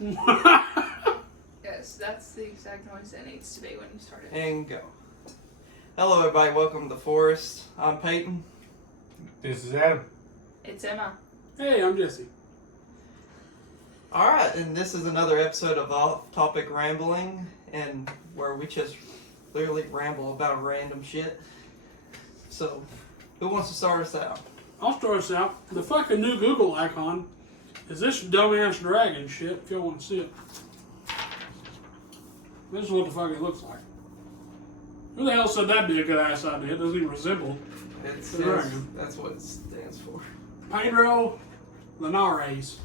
Yes, that's the exact noise that needs to be when you start it. And go. Hello everybody, welcome to Forrest. I'm Peyton. This is Adam. It's Emma. Hey, I'm Jesse. Alright, and this is another episode of Off-Topic Rambling, and where we just literally ramble about random shit. So, who wants to start us out? I'll start us out. The fucking new Google icon is this dumbass dragon shit, if y'all want to see it. This is what the fuck it looks like. Who the hell said that'd be a good ass idea? It doesn't even resemble It's, the dragon. that's what it stands for. Pedro Linares.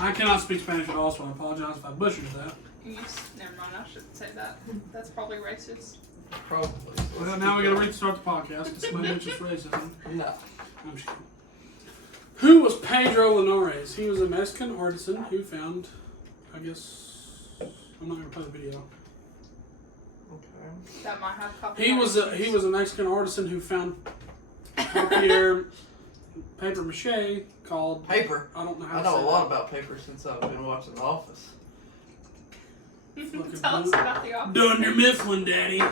I cannot speak Spanish at all, so I apologize if I butchered that. Never mind, I shouldn't say that. That's probably racist. Probably. Well, now we gotta restart the podcast because somebody mentions racism. No. I'm just kidding. Who was Pedro Linares? He was a Mexican artisan who found, I guess, I'm not gonna play the video. Okay. That might have copyright. He was a Mexican artisan who found papier mache called Paper. I don't know how I to know say a lot that. about paper since I've been watching The Office. Tell us about the office. Dunder Mifflin, Daddy.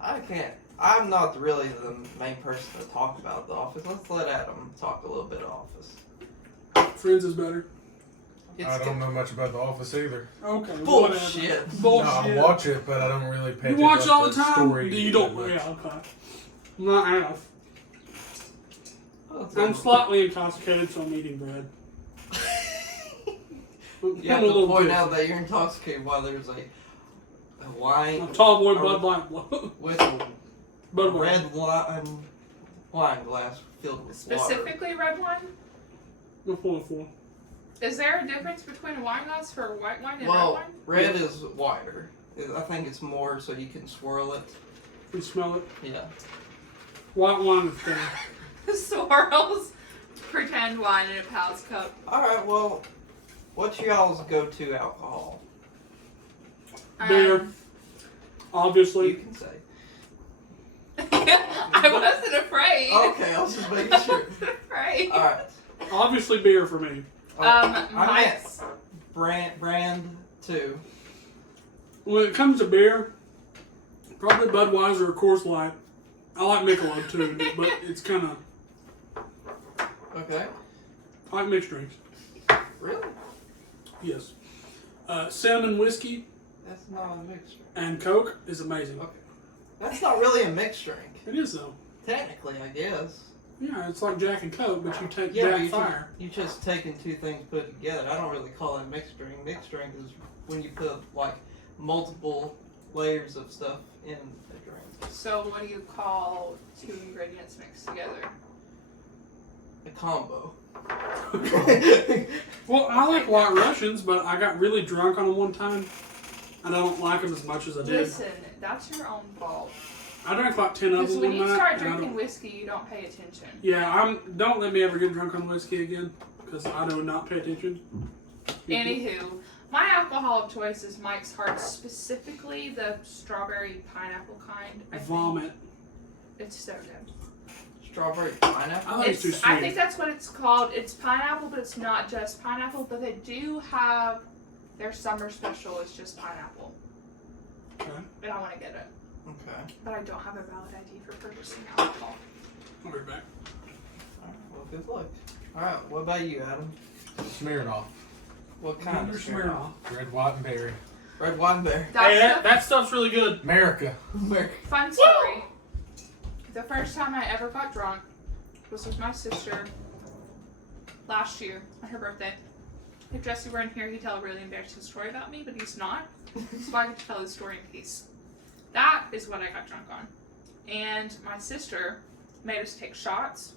I can't. I'm not really the main person to talk about The Office. Let's let Adam talk a little bit of Office. Friends is better. It's I don't know much about The Office either. Okay. Bullshit. Whatever. No, Bullshit. I watch it, but I don't really pay You attention watch it all to the time? story You don't. that much. Yeah, okay. Not enough. Oh, I'm slightly intoxicated, so I'm eating bread. You have to point out that you're intoxicated while there's a wine. A tall boy or Bud Light. with a Bud Light. red wine glass filled with water. Specifically red wine? No, 4. Is there a difference between a wine glass for white wine and Well, red wine? red is wider. I think it's more so you can swirl it. You smell it. Yeah. White wine is thin. Swirls. Pretend wine in a pal's cup. Alright, well, what's y'all's go-to alcohol? Beer. You Obviously. can say. I wasn't afraid. Okay, I was just making sure. Afraid. Alright. Obviously beer for me. I My meant brand too. When it comes to beer, probably Budweiser or Coors Light. I like Michelob too, but it's kind of... Okay. I like mixed drinks. Really? Yes. Cinnamon whiskey That's not a mixed drink. and Coke is amazing. Okay. That's not really a mixed drink. It is though. Technically, I guess. Yeah, it's like Jack and Coke, but you take Yeah, Jack you Fire. you just taking two things put together. I don't really call it mixed drink. Mixed drink is when you put like multiple layers of stuff in a drink. So what do you call two ingredients mixed together? A combo. Well, I like White Russians, but I got really drunk on them one time. I don't like them as much as I did. Listen, that's your own fault. I drank like 10 of Because them when one you night. start and I drinking don't- whiskey, you don't pay attention. Yeah, don't let me ever get drunk on whiskey again, because I do not pay attention. Anywho, my alcohol of choice is Mike's Hard, specifically the strawberry pineapple kind. I think Vomit. it's so good. Strawberry pineapple. I think it's too sweet. I think that's what it's called. It's pineapple, but it's not just pineapple. But they do have their summer special is just pineapple, Okay. and I want to get it. Okay. But I don't have a valid ID for purchasing alcohol. I'll be back. Alright, well, good luck. Alright, what about you, Adam? Smirnoff. What kind of Smirnoff. Red, white, and berry. Red wine bear. Hey, that stuff's really good. America. Fun story. The first time I ever got drunk was with my sister last year on her birthday. If Jesse were in here, he'd tell a really embarrassing story about me, but he's not. So I get to tell the story in peace. That is what I got drunk on. And my sister made us take shots.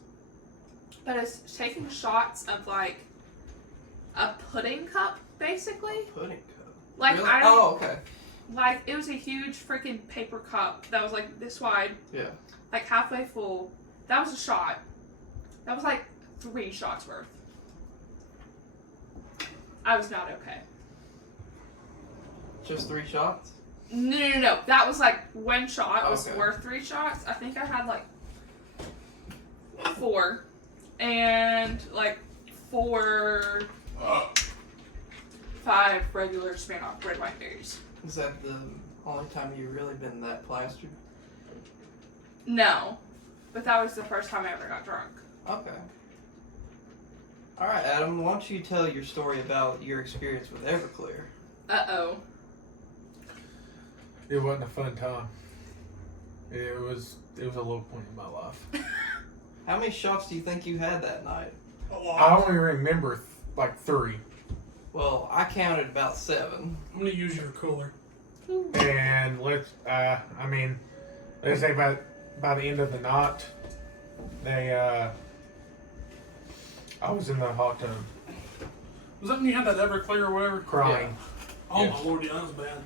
But it's taking shots of like a pudding cup, basically. Pudding cup. Like Really? I don't Oh, okay. like it was a huge freaking paper cup that was like this wide. Yeah. Like halfway full. That was a shot. That was like 3 shots worth. I was not okay. Just 3 shots? No. That was like one shot was Okay. worth 3 shots. I think I had like 4. And like 4 5 regular Smirnoff red wine berries. Is that the only time you've really been that plastered? No, but that was the first time I ever got drunk. Okay. Alright, Adam, why don't you tell your story about your experience with Everclear? Uh-oh. It wasn't a fun time. It was a low point in my life. How many shots do you think you had that night? I only remember like 3. Well, I counted about 7. I'm gonna use your cooler. And let's say by the end of the night, I was in the hot tub Was that when you had that Everclear or whatever? crying. Oh Yes. my lord, yeah, that was bad.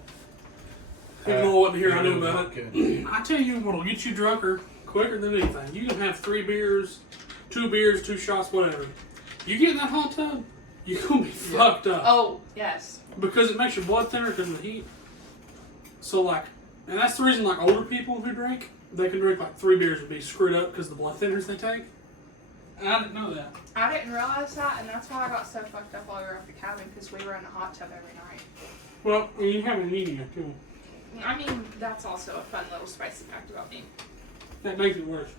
Even though I wasn't here, I knew was about not it. good. I tell you what'll get you drunker quicker than anything. You can have 3 beers, 2 beers, 2 shots, whatever. You get in that hot tub, you're gonna be fucked up. Oh, yes. Because it makes your blood thinner because of the heat. So like, and that's the reason like older people who drink, they can drink like 3 beers and be screwed up because of the blood thinners they take. And I didn't know that. I didn't realize that, and that's why I got so fucked up while we were at the cabin, because we were in a hot tub every night. Well, you have anemia too. I mean, that's also a fun little spicy fact about me. That makes it worse.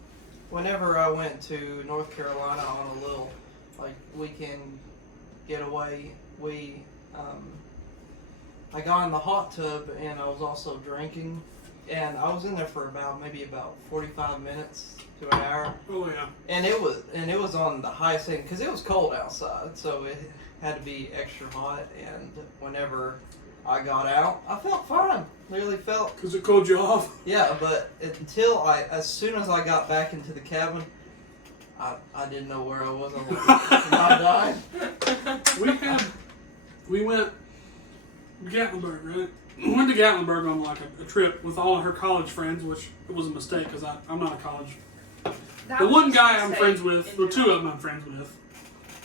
Whenever I went to North Carolina on a little, weekend getaway, I got in the hot tub and I was also drinking, and I was in there for maybe about 45 minutes to an hour. Oh yeah. And it was on the high setting because it was cold outside, so it had to be extra hot. And whenever I got out, I felt fine. Really felt, Because it cooled you off. yeah. But as soon as I got back into the cabin, I didn't know where I was. I'm like, am I dying? We went to Gatlinburg, right? We went to Gatlinburg on like a trip with all of her college friends, which was a mistake because I'm not a college. That The was one just guy a I'm mistake friends with, in or 2 of them I'm friends with.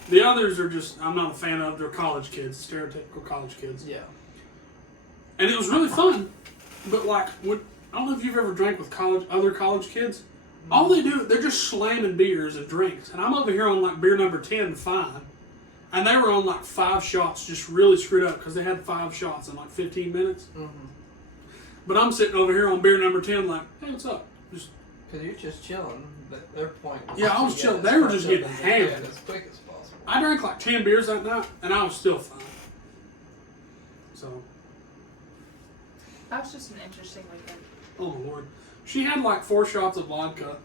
The others are just, I'm not a fan of. They're college kids, stereotypical college kids. Yeah. And it was really fun. But like, I don't know if you've ever drank with other college kids. All they do, they're just slamming beers and drinks. And I'm over here on like beer number 10, fine. And they were on like 5 shots, just really screwed up because they had 5 shots in like 15 minutes. Mm-hmm. But I'm sitting over here on beer number 10 like, hey, what's up? Just Because you're just chilling. Their point. Yeah, I was to chilling. get They were as just fucked getting up as they can hammered. as quick as possible. I drank like 10 beers that night, and I was still fine. So, That was just an interesting weekend. oh my lord. She had like 4 shots of vodka,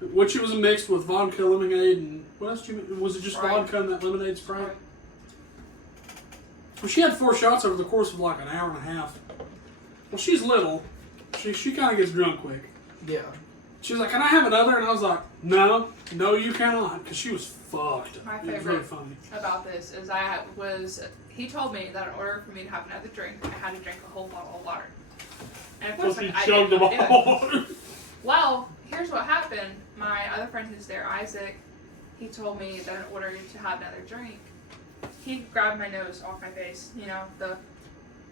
which it was mixed with vodka, lemonade, and what else was it just Sprite. vodka and that lemonade Sprite? Well, she had 4 shots over the course of like an hour and a half. Well, she's little. She kind of gets drunk quick. Yeah. She was like, can I have another? And I was like, no, you cannot. Because she was fucked. My It was really favorite funny. about this is he told me that in order for me to have another drink, I had to drink a whole bottle of water. And of course, So she I chugged didn't them do all. it. Well, here's what happened. My other friend who's there, Isaac, he told me that in order to have another drink, he grabbed my nose off my face. You know,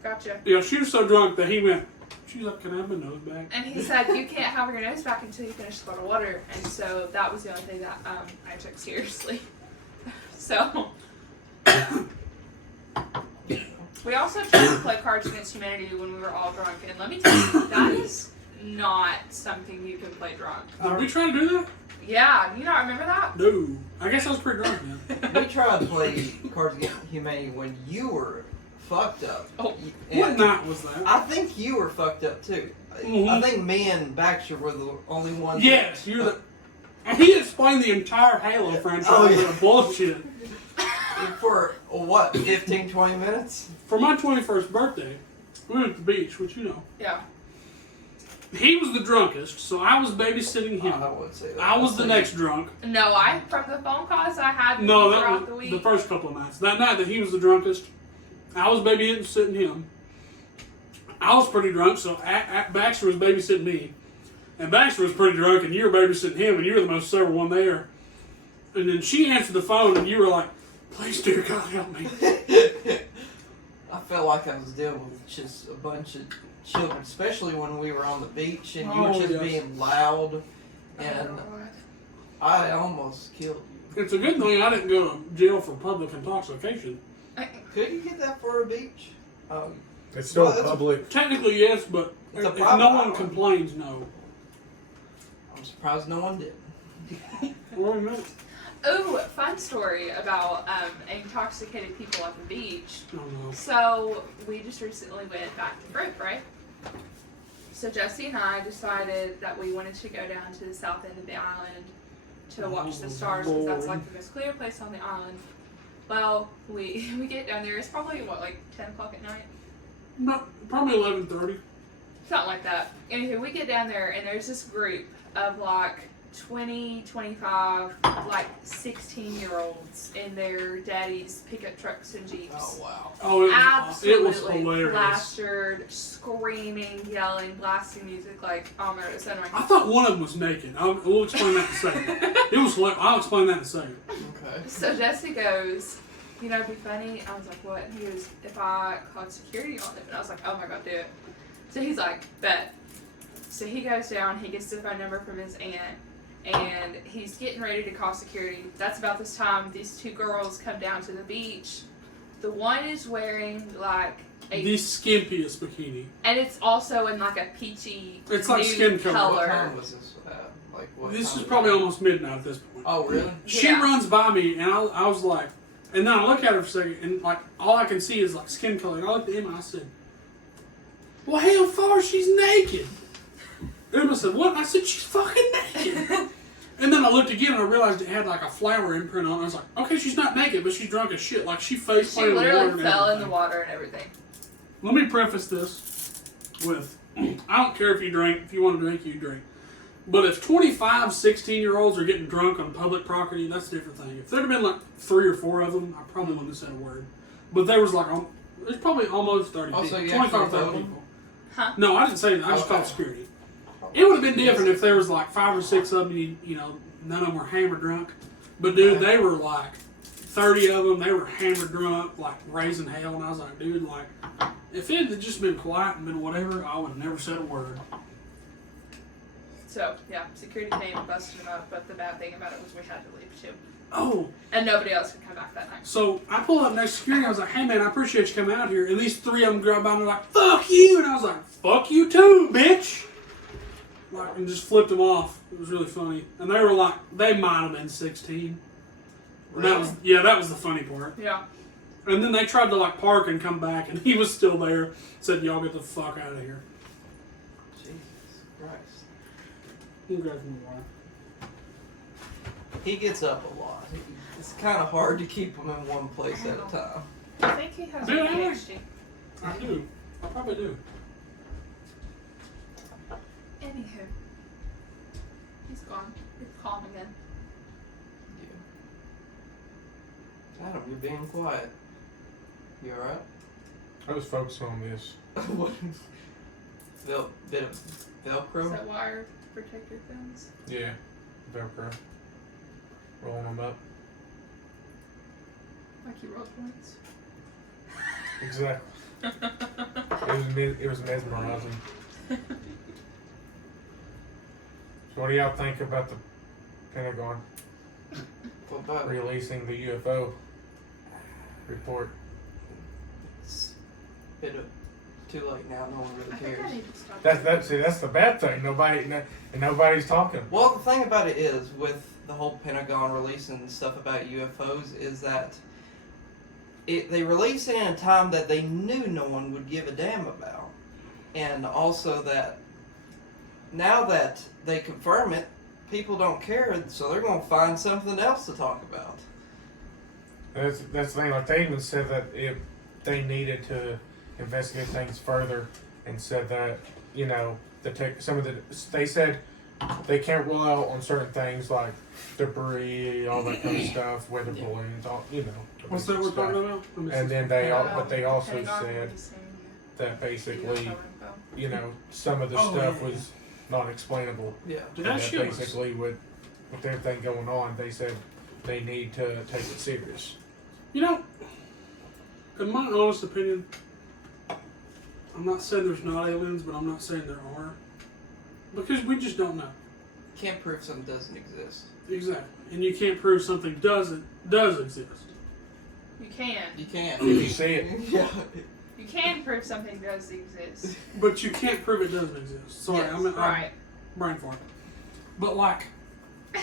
gotcha. Yeah, she was so drunk that he went, she's like, can I have my nose back? And he said, you can't have your nose back until you finish the bottle of water. And so that was the only thing that I took seriously. So, we also tried to play Cards Against Humanity when we were all drunk. And let me tell you, that is not something you can play drunk. Did we try to do that? Yeah, do you not remember that? No. I guess I was pretty drunk then. We tried to play Cards Against Humanity when you were fucked up. Oh, What And night was that? I think you were fucked up too. Mhm. I think me and Baxter were the only ones. Yes, you're the... And he explained the entire Halo franchise Oh, yeah. with bullshit. For what, 15, 20 minutes? For my 21st birthday, we went to the beach, which you know. yeah. He was the drunkest, so I was babysitting him. I would say that. I was the next drunk. No, from the phone calls I had with No, you that throughout was the week. the first couple of nights. That night that he was the drunkest, I was babysitting him. I was pretty drunk, so Baxter was babysitting me. And Baxter was pretty drunk, and you were babysitting him, and you were the most sober one there. And then she answered the phone, and you were like, please, dear God, help me. I felt like I was dealing with just a bunch of children, especially when we were on the beach and you were Oh, just yes. being loud, and I almost killed you. It's a good thing I didn't go to jail for public intoxication. Could you get that for a beach? It's still Well, that's- public. Technically, yes, but It's a if private no one island. complains, no. I'm surprised no one did. Well, no. Ooh, fun story about intoxicated people at the beach. Oh, no. So we just recently went back to group, right? So Jesse and I decided that we wanted to go down to the south end of the island to watch the stars because that's like the most clear place on the island. Well, we get down there. It's probably like 10 o'clock at night, Not, probably 11:30. something like that. Anywho, we get down there and there's this group of like 20, 25, like 16-year-olds in their daddy's pickup trucks and jeeps. Oh wow. Oh, it was Absolutely hilarious. plastered, screaming, yelling, blasting music like on their center. I thought one of them was naked. We'll explain that in a second. It was. I'll explain that in a second. Okay. So Jesse goes, you know, it'd be funny. I was like, what? And he goes, if I called security on them. And I was like, oh my God, do it. So he's like, bet. So he goes down, he gets the phone number from his aunt, and he's getting ready to call security. That's about this time these two girls come down to the beach. The one is wearing like The skimpiest bikini. and it's also in like a peachy It's like nude skin color. What time was this at? Like what? This time is of probably day? almost midnight at this point. Oh really? She Yeah. runs by me, and I was like, and then I look at her for a second, and like all I can see is like skin color. And I looked at Emma, and I said, "Well, hell, Forrest, she's naked." Emma said, "What?" And I said, "She's fucking naked." And then I looked again, and I realized it had like a flower imprint on it. I was like, "Okay, she's not naked, but she's drunk as shit. Like she face She planted in the water literally and fell in everything." the water and everything. Let me preface this with, I don't care if you drink. If you want to drink, you drink. But if 25, 16-year-olds are getting drunk on public property, that's a different thing. If there'd have been like 3 or 4 of them, I probably wouldn't have said a word. But there was like, there's probably almost 30 Oh, so people. you 25, actually 30 told them? people. Huh? No, I didn't say that. I just Okay. called security. It would have been different if there was like 5 or 6 of them, you know, none of them were hammered drunk. But dude, they were like 30 of them, they were hammered drunk, like raising hell. And I was like, dude, like, if it had just been quiet and been whatever, I would have never said a word. So yeah, security came and busted him up. But the bad thing about it was we had to leave too, Oh, and nobody else could come back that night. so I pulled up next to security. I was like, hey man, I appreciate you coming out here. At least 3 of them grabbed by and were like, fuck you. And I was like, fuck you too, bitch. Like, and just flipped them off. It was really funny. And they were like, they might have been 16. And that was, yeah, that was the funny part. Yeah. And then they tried to like park and come back, and he was still there. Said, y'all get the fuck out of here. Jesus Christ. You guys know why. He gets up a lot. It's kind of hard to keep him in one place at a time. I think he has Dude, I ADHD. I do. I probably do. Anywho, he's gone. It's calm again. Yeah. Adam, you're being quiet. You alright? I was focusing on this. What? Bit of Is Velcro? that wire protect your fins? Yeah, Velcro. Rolling them up. Like you rolled points? Exactly. It was mesmerizing. So what do y'all think about the Pentagon What about releasing the UFO report? It's a bit of too late now. No one really I think I cares. need to stop. That's the bad thing. Nobody's talking. Well, the thing about it is, with the whole Pentagon releasing stuff about UFOs, is that they release it in a time that they knew no one would give a damn about. And also that now that they confirm it, people don't care, so they're going to find something else to talk about. That's the thing. Like they even said that if they needed to investigate things further, and said that they said they can't rule out on certain things like debris, all that kind of stuff, weather balloons, all the What's that we're stuff. talking about? Let me And see. then but they also Pentagon said releasing that basically, UFO info. some of the Oh, stuff yeah. was not explainable. Yeah. Dude, And that that shit was... basically with everything going on, they said they need to take it serious. You know, in my honest opinion, I'm not saying there's not aliens, but I'm not saying there are. Because we just don't know. Can't prove something doesn't exist. Exactly. And you can't prove something does exist. You can. You can't. If you see it. Yeah. You can prove something does exist. But you can't prove it doesn't exist. Sorry, Yes. I'm Right. brain fart. But like,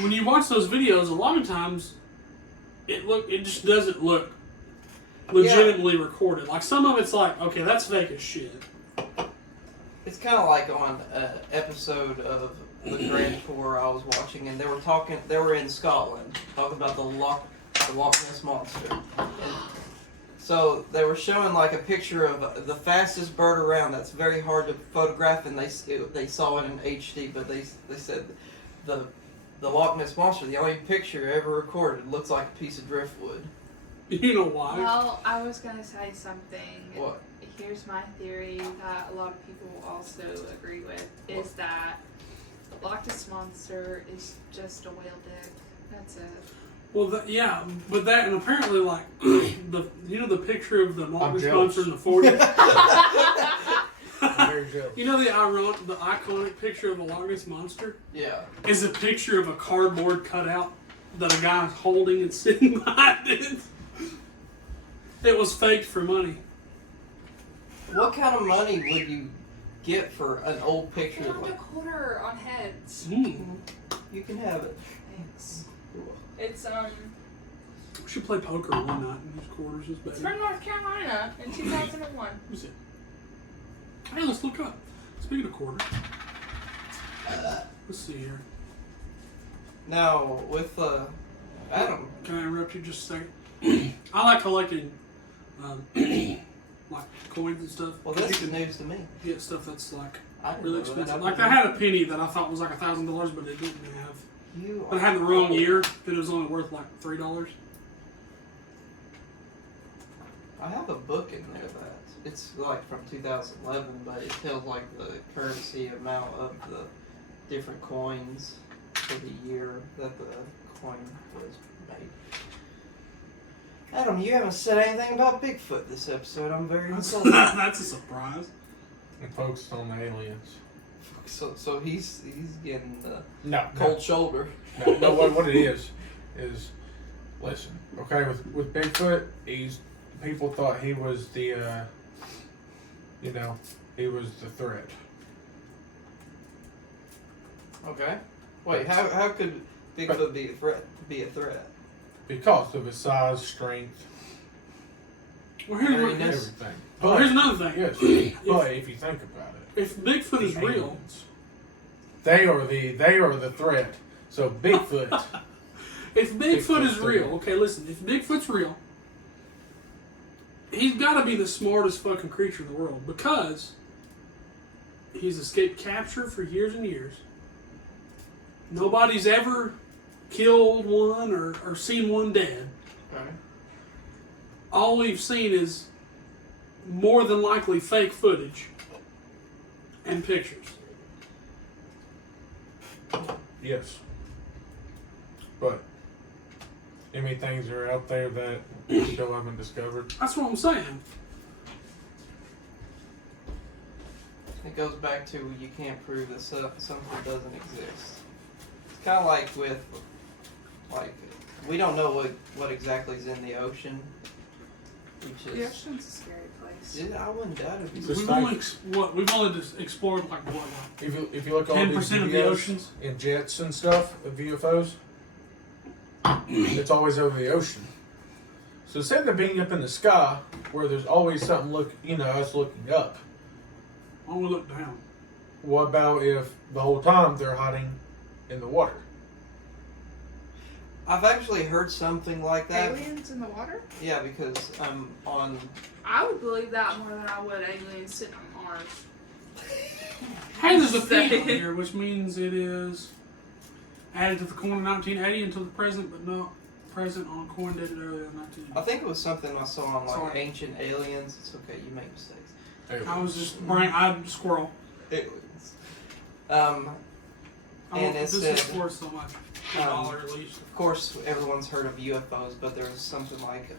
when you watch those videos, a lot of times, it just doesn't look legitimately recorded. Like some of it's like, okay, that's fake as shit. It's kind of like on an episode of the Grand Tour I was watching, and they were in Scotland, talking about the Loch Ness Monster. And so they were showing like a picture of the fastest bird around that's very hard to photograph, and they saw it in HD, but they said the Loch Ness Monster, the only picture ever recorded, looks like a piece of driftwood. You know why? Well, I was going to say something. What? Here's my theory that a lot of people also agree with, is that Loch Ness Monster is just a whale dick. That's it. Well, yeah, but that, and apparently, like, the picture of the Loch I'm Ness jealous. Monster in the 40s? I'm very jealous. You know the iconic picture of the Loch Ness Monster? Yeah. Is a picture of a cardboard cutout that a guy's holding and sitting behind it. It was faked for money. What kind of money would you get for an old picture? Found a quarter on heads. You can have it. Thanks. It's We should play poker one night in these quarters. Is it's better. from North Carolina in 2001. Who's it? Hey, let's look up. Speaking of quarters, let's see here. Now with Adam. Can I interrupt you just a second? I like collecting like coins and stuff. Well, 'Cause this you is can news to me. get stuff that's like I didn't really know that. expensive. I Like I didn't- had a penny that I thought was like $1,000, but it didn't have. You But it had the wrong year. That it was only worth like $3. I have a book in there that it's like from 2011, but it tells like the currency amount of the different coins for the year that the coin was made. Adam, you haven't said anything about Bigfoot this episode. I'm very insulted. That's a surprise. And focused on the aliens. So he's getting the No. cold shoulder. No, what it is, listen, okay, with Bigfoot, people thought he was the, he was the threat. Okay. Wait, how could Bigfoot be a threat? Because of his size, strength, Well, here's Hairiness. everything. well, here's another thing. Yes, but if you think about it, If Bigfoot is the real, aliens, they are the threat. So Bigfoot, if Bigfoot is Bigfoot's real, real. okay, listen. If Bigfoot's real, he's got to be the smartest fucking creature in the world because he's escaped capture for years and years. Nobody's ever killed one or seen one dead. Okay. All we've seen is more than likely fake footage and pictures. yes, but how many things are out there that we still haven't discovered? That's what I'm saying. It goes back to you can't prove that something doesn't exist. It's kind of like with, like, we don't know what exactly is in the ocean. Which The is, ocean's a scary place. I wouldn't doubt it. Just We've only we've only just explored like what? If you look at all these 10% of the videos oceans? and jets and stuff of UFOs, it's always over the ocean. So instead of being up in the sky where there's always something us looking up, Why don't we look down? what about if the whole time they're hiding in the water? I've actually heard something like that. Aliens in the water? Yeah, because on. I would believe that more than I would aliens sitting on Mars. Hey, there's a Say- P on here, which means it is added to the coin in 1980 until the present, but not present on coin dated earlier than 1980. I think it was something I saw on like Sorry. Ancient Aliens. It's okay, you make mistakes. I was just I'm squirrel. Aliens. I And don't, it this said, is worth so much. $1 at least. of course, everyone's heard of UFOs, but there was something like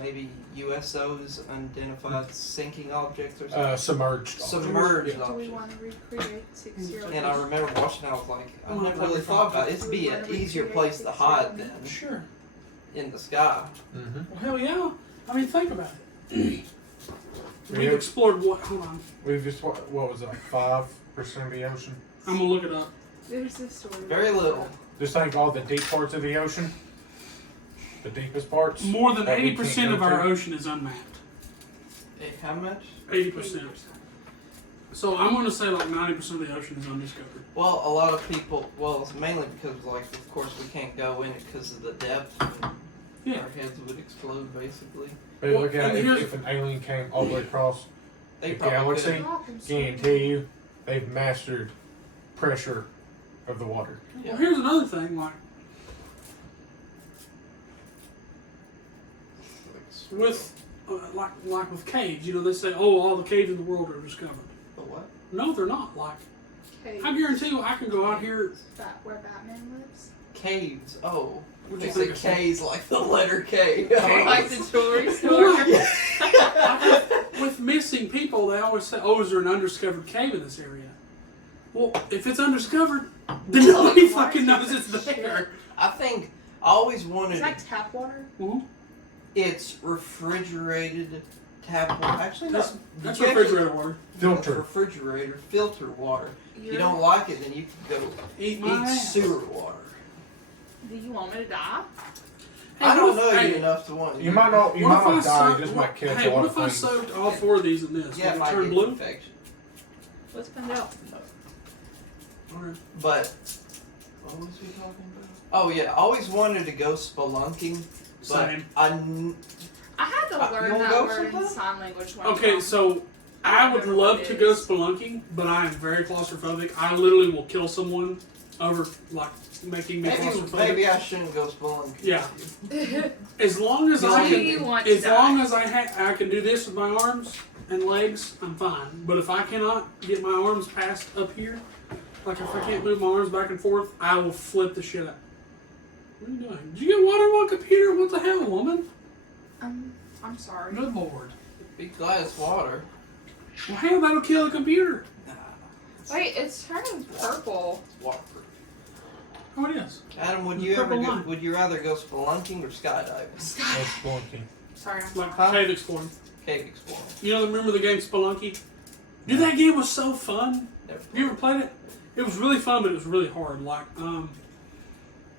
maybe USOs, unidentified sinking objects or something. Submerged. Submerged Yeah. Do we objects. want to recreate 6-year-old? And I remember watching, I was like, I Well, never really thought about it. It'd be an easier place to hide then. Sure. in the sky. Mm-hmm. Well, hell yeah. I mean, think about it. We've explored what? Hold on. We've just what was it, like 5% of the ocean? I'm gonna look it up. There's this story. Very little. Just think all the deep parts of the ocean. The deepest parts. More than that we 80% can't of go our to. ocean is unmapped. Hey, how much? 80%. So I'm gonna say like 90% of the ocean is undiscovered. Well, a lot of people. Well, it's mainly because, like, of course, we can't go in it because of the depth. And Yeah. Our heads would explode, basically. But Well, look at and it, here's- if an alien came all the way across They the probably galaxy, could. guarantee you they've mastered pressure of the water. Yeah. Well, here's another thing. With like with caves, you know, they say, oh, all the caves in the world are discovered. But what? No, they're not. Like, Caves. I guarantee you, I can go out here. Where Batman lives? Caves. Oh. What'd They you say think I said? K's like the letter K. Like the jewelry Well, store. with missing people, they always say, oh, is there an undiscovered cave in this area? Well, if it's undiscovered, then nobody fucking knows it's there. I think I always wanted. Is that tap water? Mhm. It's refrigerated tap water. Actually, no. That's You refrigerator water. Filter. Refrigerator filter water. If you You're- don't like it, then you can go Eat my eat ass. sewer water. Do you want me to die? Hey, I don't what know if- you hey, enough to want. You might not. You What might if I not die. soak- You just what- might catch hey, a lot what of if I things. soaked all 4 of these in this? Yeah, it Would it might turn get blue? infection. Let's find out. Okay. But what was we talking about? Oh yeah, I always wanted to go spelunking, but Same. I I had to you learn wanna that go word in sometime? sign language one Okay, time. so I would remember love what to it go is. spelunking, but I am very claustrophobic. I literally will kill someone over like making me claustrophobic. maybe I shouldn't go spelunking. Yeah. As long as You I only- can, you want to as long die. as I can do this with my arms and legs, I'm fine. But if I cannot get my arms past up here, like if I can't move my arms back and forth, I will flip the shit out. What are you doing? Did you get water on my computer? What the hell, woman? I'm sorry. Good lord. Be glad it's water. Well, hell, that'll kill the computer. Nah, Wait, it's turning purple. it's waterproof. Oh, it is. Adam, would The you ever purple go, line. would you rather go spelunking or skydiving? That's blunking. Sorry, I'm Like Huh? cave exploring. Cave exploring. You know, remember the game Spelunky? Dude, that game was so fun. Never. Have you ever played it? It was really fun, but it was really hard. Like, and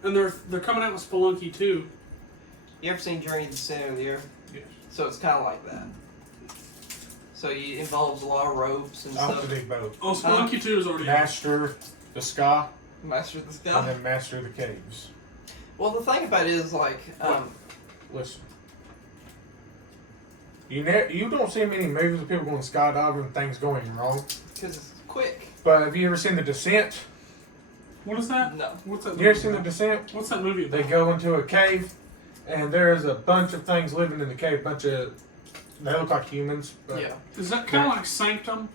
they're coming out with Spelunky too. You ever seen Journey to the Center of the Earth? Yes. So it's kind of like that. So it involves a lot of ropes and Off the stuff. big boat. Oh, Spelunky 2 is already out. Master the sky, Master of the and Sky. then master the caves. Well, the thing about it is, like, Listen. You don't see many movies of people going skydiving and things going wrong. because it's quick. But have you ever seen The Descent? What is that? No. What's that? You ever movie seen The about? Descent? What's that movie They about? go into a cave, and there's a bunch of things living in the cave. They look like humans. But Yeah. Is that kind of like Sanctum?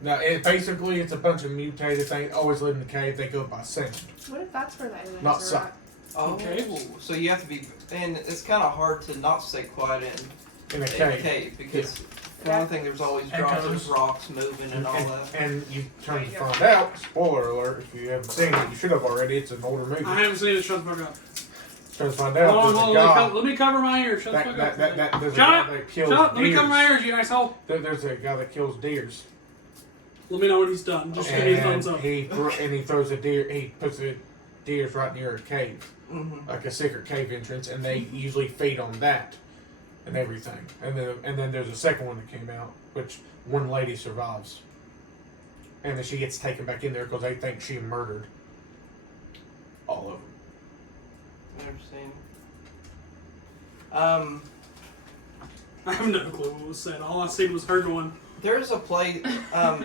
No, basically it's a bunch of mutated things always live in the cave. They go by sound. What if that's where the aliens Not are sight. at? Oh, Okay. so you have to be, and it's kind of hard to not stay quiet In a in cave. a cave because for one thing, there's always drops Echoes. of rocks moving and all that. And you turn to find out, spoiler alert, if you haven't seen it, you should have already, it's an older movie. I haven't seen it. Shut the fuck up. Turn to find Hold out on, there's a hold guy, on. Let me cover my ears. Shut the fuck up. there's a Shut guy up. that kills Shut up. Let me cover my deers. ears, you asshole. There's a guy that kills deers. Let me know when he's done. Just give me a thumbs And up. he throws a deer, he puts the deers right near a cave, Mm-hmm. like a secret cave entrance, and they usually feed on that and everything. And then there's a second one that came out, which one lady survives. And then she gets taken back in there because they think she murdered all of them. Never seen. I have no clue what was said. All I seen was her going, There's a play.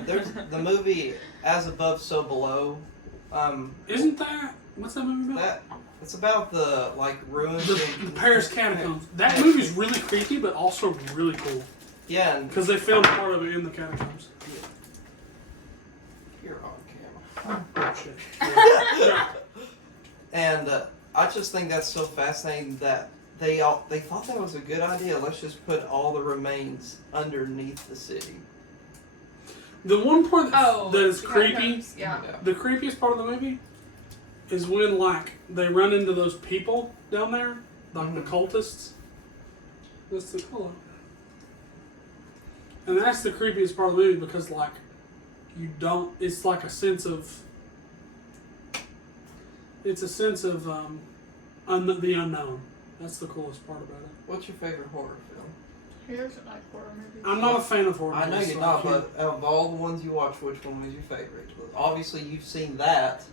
There's the movie As Above, So Below. isn't that? What's that movie about? That it's about the ruins. The Paris catacombs. That movie's really creepy, but also really cool. Yeah, and Because they filmed part of it in the catacombs. you're on camera. Oh, shit. And I just think that's so fascinating that they thought that was a good idea. Let's just put all the remains underneath the city. The one part Oh, that is the creepy, catacombs, Yeah. the creepiest part of the movie, is when they run into those people down there, like the cultists. That's the hello. And that's the creepiest part of the movie because, like, you don't. It's like a sense of. It's a sense of the unknown. That's the coolest part about it. What's your favorite horror film? He doesn't like horror movies. I'm not a fan of horror I know movies. you're not, but of all the ones you watch, which one was your favorite? Obviously, you've seen that.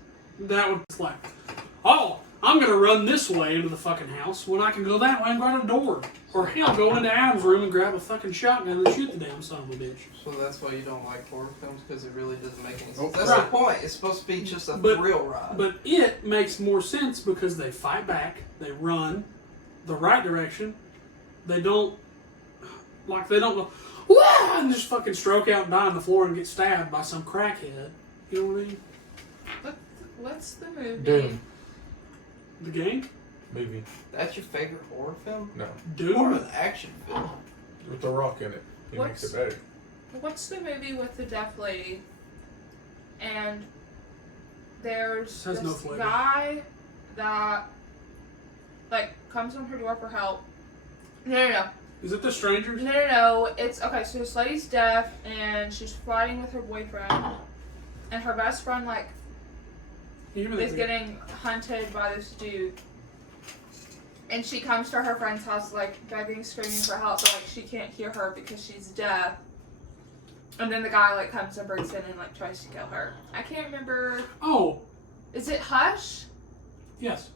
That was like, oh, I'm gonna run this way into the fucking house when I can go that way and grab a door. Or hell, go into Adam's room and grab a fucking shotgun and shoot the damn son of a bitch. So that's why you don't like horror films, because it really doesn't make any sense. Nope. That's Right. the point. It's supposed to be just a But- thrill ride. But it makes more sense because they fight back, they run the right direction. They don't go, wah, and just fucking stroke out and die on the floor and get stabbed by some crackhead. You know what I mean? What's the movie? Doom The game? movie. That's your favorite horror film? No, Or Doom? an action film? with The Rock in it. He makes it better. What's the movie with the deaf lady? And there's Has this no flavor. guy that like comes on her door for help. No. Is it The Strangers? No. It's okay. So this lady's deaf and she's fighting with her boyfriend, and her best friend like You remember is that getting hunted by this dude. And she comes to her friend's house like begging, screaming for help, but like she can't hear her because she's deaf. And then the guy like comes and breaks in and like tries to kill her. I can't remember. Oh, Is it Hush? yes.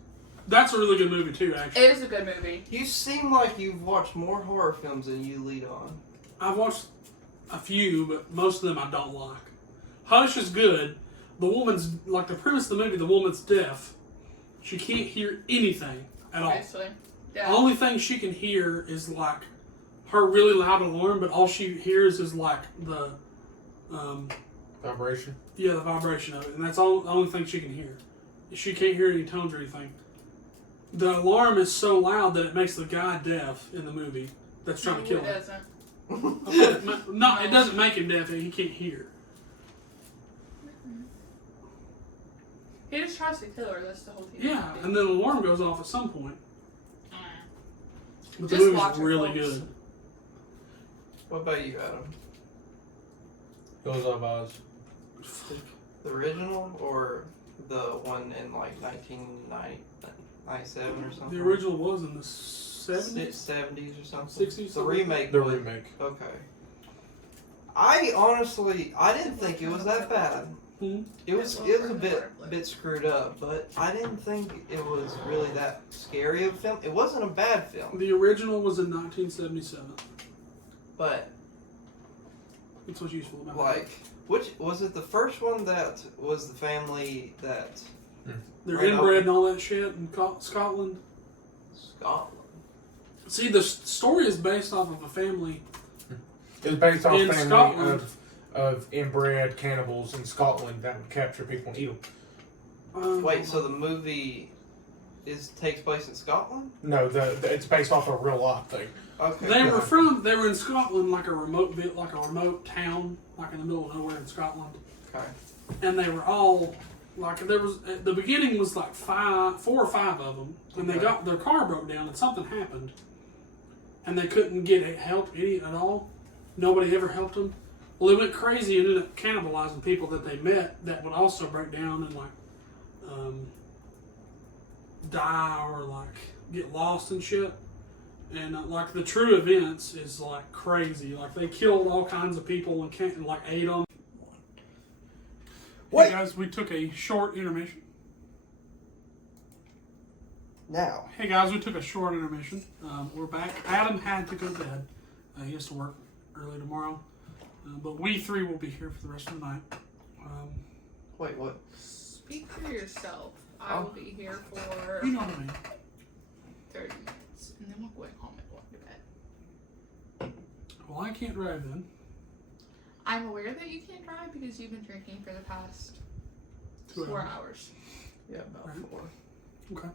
That's a really good movie too, actually. It is a good movie. You seem like you've watched more horror films than you lead on. I've watched a few, but most of them I don't like. Hush is good. The woman's, like the premise of the movie, the woman's deaf. She can't hear anything at all. Obviously. The Yeah. only thing she can hear is like her really loud alarm, but all she hears is like the, Vibration. the vibration of it. And that's all the only thing she can hear. She can't hear any tones or anything. The alarm is so loud that it makes the guy deaf in the movie that's trying to kill It him. doesn't. Okay, no, it doesn't make him deaf. He can't hear. He just tries to kill her. That's the whole thing. Yeah, and then the alarm goes off at some point. But the Just movie's watch it, really folks. good. What about you, Adam? Hills Have Eyes. The original or the one in like 1997 or something? The original was in the 70s? 70s or something? 60s, The something? remake. The was- remake. Okay. I honestly, I didn't think it was that bad. Hmm? It was a bit screwed up, but I didn't think it was really that scary of a film. It wasn't a bad film, The original was in 1977. but That's what's useful about like, which was it? The first one that was the family that it. They're Right inbred on. and all that shit in Scotland. Scotland. See, the story is based off of a family. It was based off In family Scotland. of inbred cannibals in Scotland that would capture people and eat them. Wait, so the movie takes place in Scotland? No, it's based off a real life thing. Okay. They were in Scotland, like a remote town, like in the middle of nowhere in Scotland. Okay. And they were all like, there was at the beginning was like 4 or 5 of them, and they Okay. got their car broke down and something happened, and they couldn't get help at all. Nobody ever helped them. Well, they went crazy and ended up cannibalizing people that they met that would also break down and like die or like get lost and shit. And like the true events is like crazy. Like they killed all kinds of people and like ate them. Wait. Hey guys, we took a short intermission. Now. Hey guys, we took a short intermission. We're back. Adam had to go to bed. He has to work early tomorrow. But we 3 will be here for the rest of the night. Wait, what? Speak for yourself. I will be here for You know what I mean. 30 minutes, and then we're going home and going to bed. Well, I can't drive then. I'm aware that you can't drive because you've been drinking for the past 2 4 hours. hours. Yeah, about Right. 4. Okay.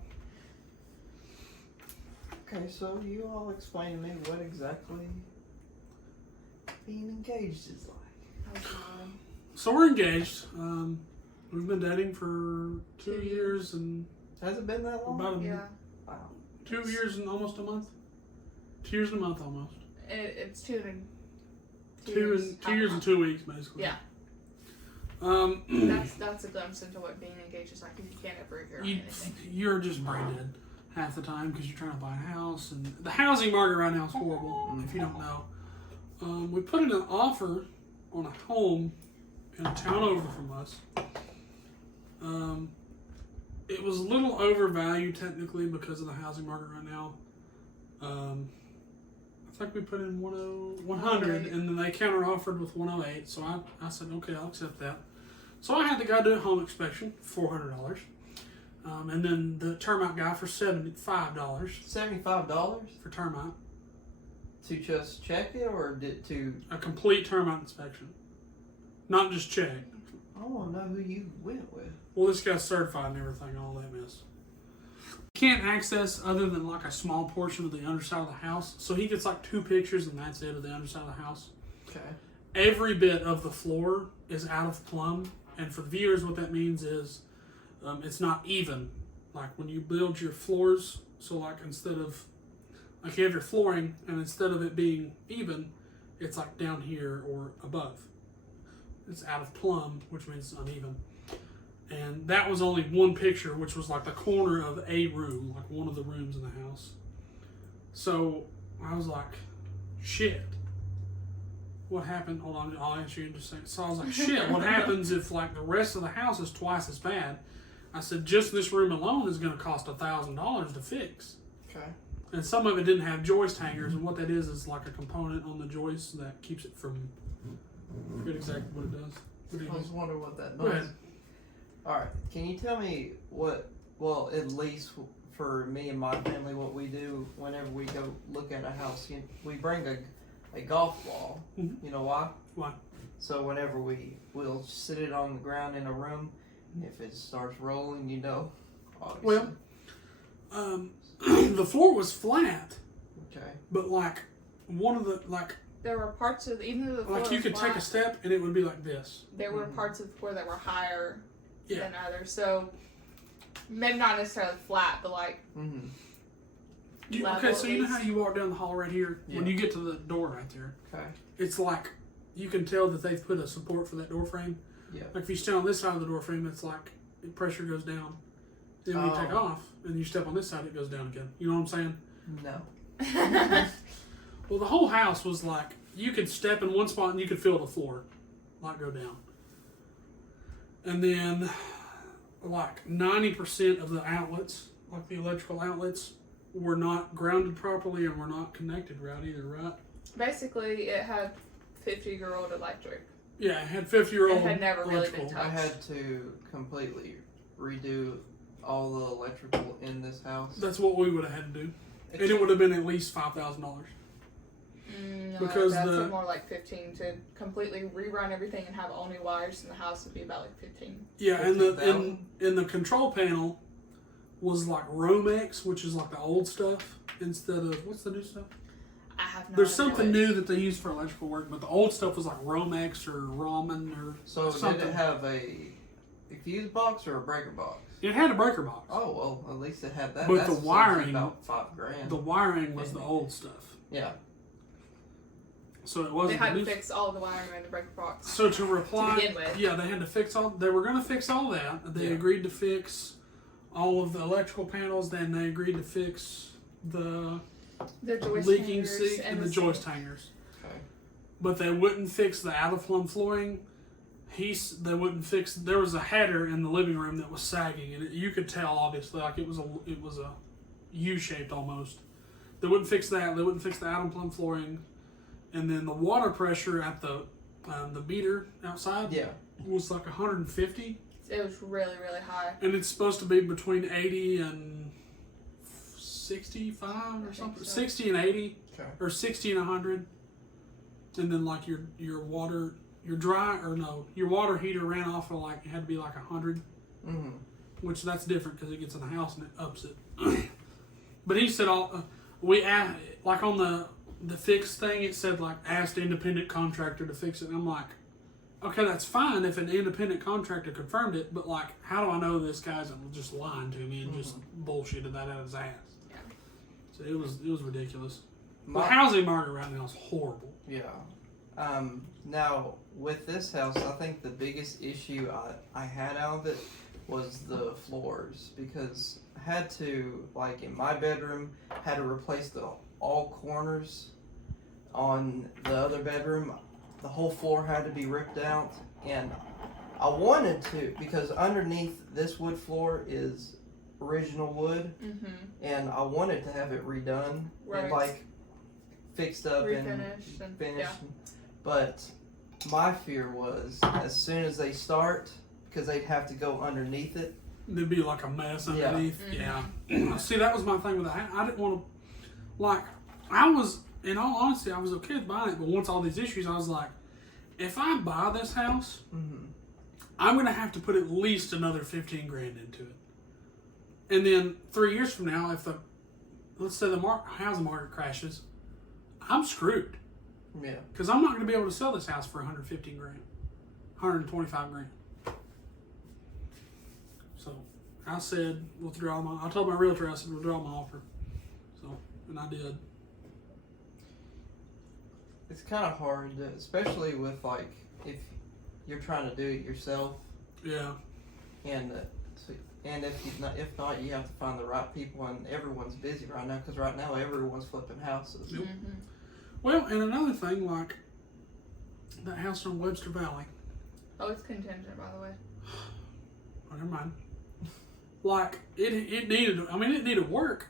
Okay, so you all explain to me what exactly being engaged is like. So we're engaged. We've been dating for 2 years and Has it been that long? about a Yeah. Wow. 2 years and almost a month. 2 years and a month almost. It's 2 and 2 years and 2 weeks basically. Yeah. That's a glimpse into what being engaged is like. You can't ever agree on anything. You're just brain dead half the time because you're trying to buy a house, and the housing market right now is horrible. If you don't know, we put in an offer on a home in a town over from us. It was a little overvalued technically because of the housing market right now. I think we put in 100, and then they counter offered with 108. So I said, okay, I'll accept that. So I had the guy do a home inspection, $400, and then the termite guy for $75 $75 for termite. to just check it, or to? A complete termite inspection, not just check. I want to know who you went with. Well, this guy's certified and everything, all that mess. Can't access other than like a small portion of the underside of the house. So he gets like 2 pictures and that's it of the underside of the house. Okay. Every bit of the floor is out of plumb. And for the viewers, what that means is it's not even. Like when you build your floors, so like instead of, like you have your flooring and instead of it being even, it's like down here or above. It's out of plumb, which means it's uneven. And that was only one picture, which was like the corner of a room, like one of the rooms in the house. So I was like, shit. What happened? Hold on, I'll answer you in just a second. So I was like, shit, what happens if like the rest of the house is twice as bad? I said, just this room alone is going to cost $1,000 to fix. Okay. And some of it didn't have joist hangers, and what that is like a component on the joist that keeps it from, I forget exactly what it does. What do you I do? was wondering what that Go does. ahead. All right. Can you tell me what? Well, at least for me and my family, what we do whenever we go look at a house, we bring a golf ball. Mhm. You know why? Why? So whenever we'll sit it on the ground in a room, if it starts rolling, you know, obviously. Well, the floor was flat, Okay. but like one of the There were parts of even though the floor like you was could flat, take a step and it would be like this. there were parts of the floor that were higher Yeah. than others. So maybe not necessarily flat, but like Mm-hmm. level Okay, so at you know least. how you walk down the hall right here? When Yeah. you get to the door right there, Okay. it's like you can tell that they've put a support for that door frame. Yeah. Like if you stand on this side of the door frame, it's like the pressure goes down. Then when you take Oh. off and you step on this side, it goes down again. You know what I'm saying? No. Well, the whole house was like you could step in one spot and you could feel the floor like go down. And then like 90% of the outlets, like the electrical outlets, were not grounded properly and were not connected right either, right? basically it had 50-year-old electric. Yeah, it had 50-year-old It had never really been electrical. I had to completely redo all the electrical in this house. That's what we would have had to do. And it would have been at least $5,000. No, Because that's the- more like 15 to completely rerun everything and have all new wires in the house would be about like 15. Yeah, and the 15,000? in the control panel was like Romex, which is like the old stuff, instead of what's the new stuff? I have no There's idea. something new that they use for electrical work, but the old stuff was like Romex or Ramen or So something. did it have a fuse box or a breaker box? It had a breaker box. Oh well, at least it had that. But That's the wiring- about $5,000. The wiring was the old stuff, Yeah. so it They wasn't. had the to new fix all the wiring in the breaker box. So to reply, To begin with. yeah, they had to fix all. They were going to fix all that. They Yeah. agreed to fix all of the electrical panels. Then they agreed to fix the The joist leaking hangers sink and the joist sink. hangers. Okay. But they wouldn't fix the out of plumb flooring. They wouldn't fix. There was a header in the living room that was sagging, and you could tell obviously like it was a U shaped almost. They wouldn't fix that. They wouldn't fix the out of plumb flooring, and then the water pressure at the meter outside Yeah. was like 150, It was really, really high. and it's supposed to be between 80 and 65 I or think something. so. 60 and 80. Okay. Or 60 and 100, and then like your water, your water heater ran off of like it had to be like 100, Mm-hmm. which that's different because it gets in the house and it ups it. But he said like on the fix thing, it said like asked independent contractor to fix it. And I'm like, okay, that's fine if an independent contractor confirmed it, but like how do I know this guy's just lying to me and just bullshitted that out of his ass? Yeah. So it was ridiculous. The My- housing market right now is horrible. Yeah. Now, with this house, I think the biggest issue I had out of it was the floors, because I had to, like in my bedroom, had to replace all corners. On the other bedroom, the whole floor had to be ripped out, and I wanted to, because underneath this wood floor is original wood, and I wanted to have it redone and like fixed up and finished. Yeah. But my fear was, as soon as they start, because they'd have to go underneath it. There'd be like a mess underneath. Yeah. See, that was my thing with that. I didn't want to, like, I was, in all honesty, I was okay with buying it, but once all these issues, I was like, if I buy this house, I'm going to have to put at least another $15,000 into it. And then 3 years from now, if let's say the housing market crashes, I'm screwed. Yeah. Because I'm not going to be able to sell this house for $115,000, $125,000. So I said, I told my realtor, I said, withdraw my offer. So, and I did. It's kind of hard, especially with like if you're trying to do it yourself. Yeah. And if not, you have to find the right people, and everyone's busy right now because right now everyone's flipping houses. Yep. Well, and another thing, like that house on Webster Valley. Oh, it's contingent, by the way. Oh, never mind. Like it needed work,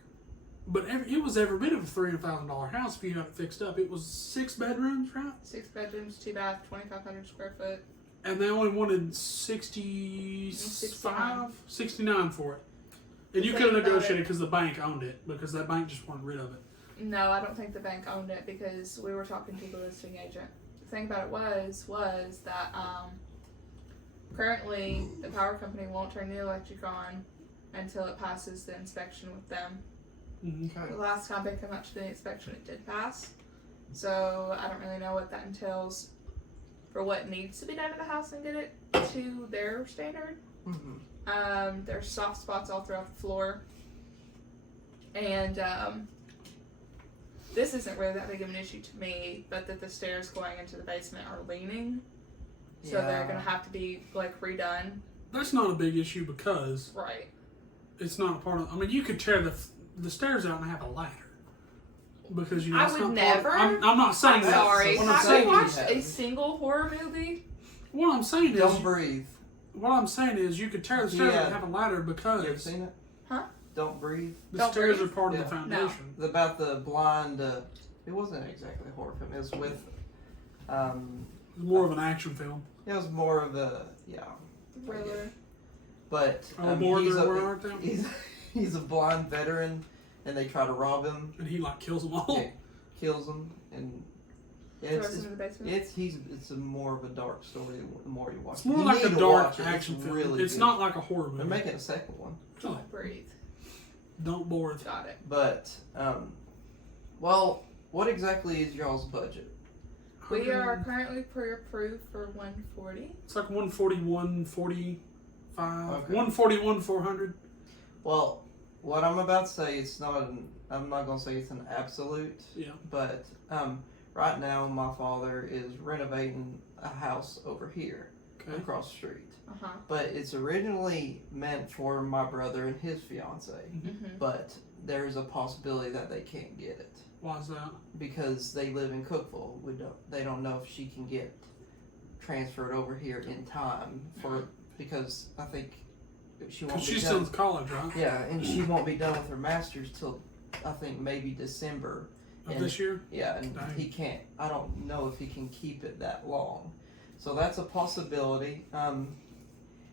but it was every bit of a $300,000 house if you have it fixed up. It was 6 bedrooms, right? 6 bedrooms, 2 bath, 2,500 square foot. And they only wanted 69 for it. And you could have negotiated because the bank owned it, because that bank just wanted rid of it. No, I don't think the bank owned it because we were talking to the listing agent. The thing about it was that currently the power company won't turn the electric on until it passes the inspection with them. Okay. The last time they came out to the inspection, it did pass. So I don't really know what that entails for what needs to be done to the house and get it to their standard. There's soft spots all throughout the floor. And this isn't really that big of an issue to me, but that the stairs going into the basement are leaning. So they're going to have to be like redone. That's not a big issue because Right. it's not a part of. I mean, you could tear the stairs out and have a ladder because I it's would not never. I'm not saying I'm that. sorry. What I'm Have you saying watched is- a single horror movie? What I'm saying is Don't breathe. What I'm saying is you could tear the stairs out and have a ladder You ever because seen it? Huh? Don't breathe. the Don't stairs breathe? are part of Yeah. the foundation. About the blind. It wasn't exactly a horror film. It was with. It's more of an action film. It was more of a Thriller. But he's a blind veteran, and they try to rob him. And he like kills them all. Yeah, kills him, and Throws him in the basement. it's a more of a dark story. The more you watch, It's more you like a need to dark watch it. action It's film. Really it's good. not like a horror They're movie. making a second one, Don't breathe. Don't bore it. Got it. but well, what exactly is y'all's budget? We are currently pre-approved for 140. It's like 140, 145, Okay. 141, 400. Well, what I'm about to say, I'm not gonna say it's an absolute. Yeah. But right now, my father is renovating a house over here Okay. across the street. Uh-huh. But it's originally meant for my brother and his fiance. Mm-hmm. But there's a possibility that they can't get it Why is that? because they live in Cookville. They don't know if she can get transferred over here in time because I think she won't Because be she's done. still in college, right? Yeah, and she won't be done with her master's till I think maybe December. Of this year? Yeah, and Dang. he can't. I don't know if he can keep it that long. So that's a possibility.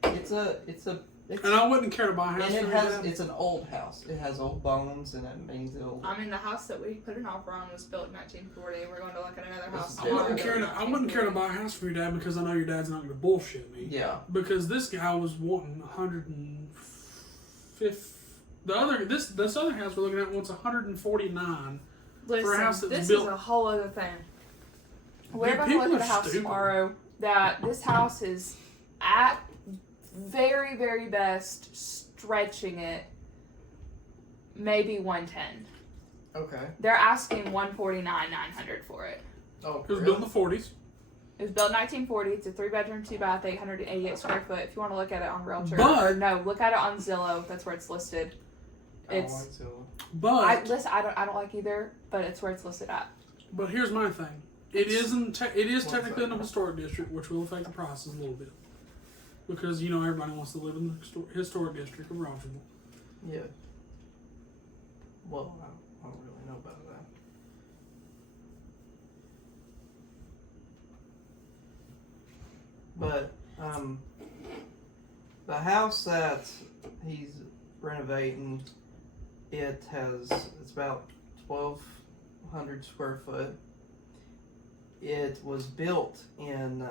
It's And I wouldn't care to buy a house and for that. it's an old house. It has old bones, and that means it'll. I mean, the house that we put an offer on was built in 1940. We're going to look at another house. This is I wouldn't different. care to buy a house for your dad because I know your dad's not going to bullshit me. Yeah. Because this guy was wanting 105. This other house we're looking at wants 149. Listen, for a house that was this built- is a whole other thing. We're Dude, going to look people at a are house stupid. tomorrow that this house is at very, very best stretching it maybe 110. Okay. They're asking $149,900 for it. Oh, It was really? built in the 40s. It was built in 1940. It's a 3-bedroom, 2-bath, 888 square foot. If you want to look at it on Realtor, But- or no, look at it on Zillow. That's where it's listed. It's. But I don't like either, but it's where it's listed at. but here's my thing. It is One technically in a second. historic district, which will affect the prices a little bit. Because, everybody wants to live in the historic district of Rogersville. Yeah. Well, I don't really know about that. But the house that he's renovating, it's about 1,200 square foot. It was built in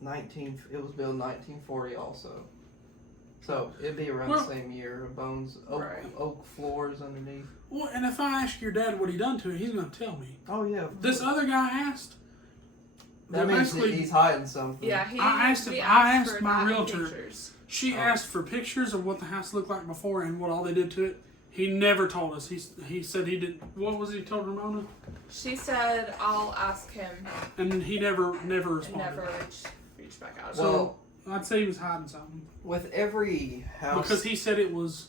1940 also. So it'd be around Well- the same year. Bones, Right. oak floors underneath. Well, and if I ask your dad what he done to it, he's going to tell me. Oh yeah. This other guy asked. That means basically- he's hiding something. Yeah, he. I asked him- we I asked asked for my that realtor. pictures. She Oh. asked for pictures of what the house looked like before and what all they did to it. He never told us. He said he did. What was he told Ramona? She said, "I'll ask him." And he never And responded. never reached back out. Well, I'd say he was hiding something with every house, because he said it was.